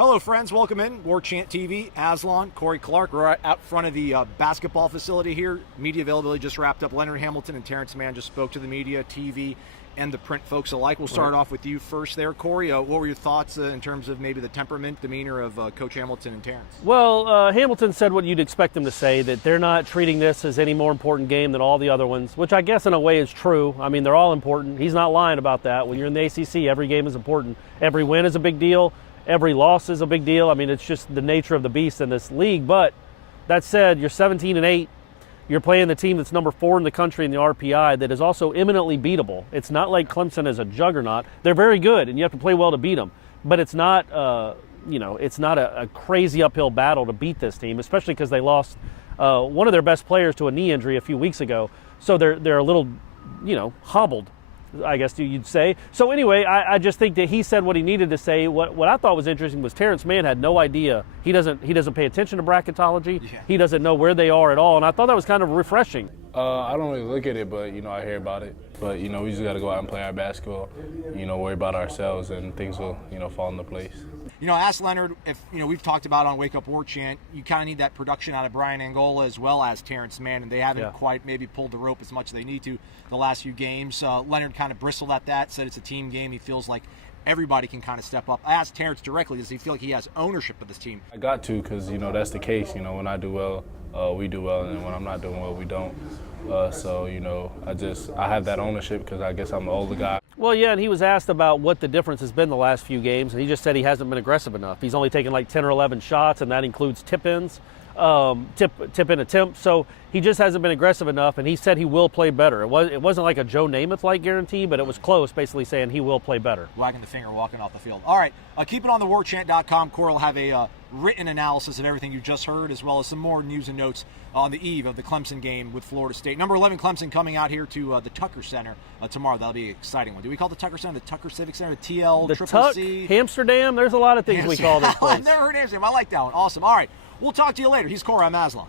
Hello, friends. Welcome in. Warchant TV, Aslan, Corey Clark. We're out front of the basketball facility here. Media availability just wrapped up. Leonard Hamilton and Terrence Mann just spoke to the media, TV, and the print folks alike. We'll start off with you first there, Corey. What were your thoughts in terms of maybe the temperament, demeanor of Coach Hamilton and Terrence? Well, Hamilton said what you'd expect him to say, that they're not treating this as any more important game than all the other ones, which I guess in a way is true. I mean, they're all important. He's not lying about that. When you're in the ACC, every game is important. Every win is a big deal. Every loss is a big deal. I mean, it's just the nature of the beast in this league. But that said, you're 17-8. You're playing the team that's number 4 in the country in the RPI that is also imminently beatable. It's not like Clemson is a juggernaut. They're very good, and you have to play well to beat them. But it's not, it's not a crazy uphill battle to beat this team, especially because they lost one of their best players to a knee injury a few weeks ago. So they're a little, hobbled, I guess you'd say. So anyway, I just think that he said what he needed to say. What I thought was interesting was Terrence Mann had no idea. He doesn't pay attention to bracketology. Yeah. He doesn't know where they are at all, and I thought that was kind of refreshing. I don't really look at it, but I hear about it. But we just got to go out and play our basketball. Worry about ourselves, and things will fall into place. Ask Leonard if we've talked about on Wake Up Warchant. You kind of need that production out of Brian Angola as well as Terrence Mann, and they haven't quite maybe pulled the rope as much as they need to the last few games. Leonard kind of bristled at that, said it's a team game. He feels like everybody can kind of step up. I asked Terrence directly, does he feel like he has ownership of this team? I got to, because that's the case. When I do well, we do well, and when I'm not doing well, we don't. So I have that ownership because I guess I'm the older guy. Well, yeah, and he was asked about what the difference has been the last few games, and he just said he hasn't been aggressive enough. He's only taken like 10 or 11 shots, and that includes tip-ins, tip-in attempts. So he just hasn't been aggressive enough, and he said he will play better. It wasn't like a Joe Namath-like guarantee, but it was close, basically saying he will play better. Wagging the finger, walking off the field. All right, keep it on the warchant.com. Corey will have a written analysis of everything you just heard, as well as some more news and notes on the eve of the Clemson game with Florida State. Number 11 Clemson coming out here to the Tucker Center tomorrow. That'll be an exciting one. Do we call the Tucker Center the Tucker Civic Center, the TL, the Triple Tuck, C? Amsterdam? There's a lot of things we call this place. I've never heard Amsterdam. I like that one. Awesome. All right, we'll talk to you later. He's Corey. I'm Aslan.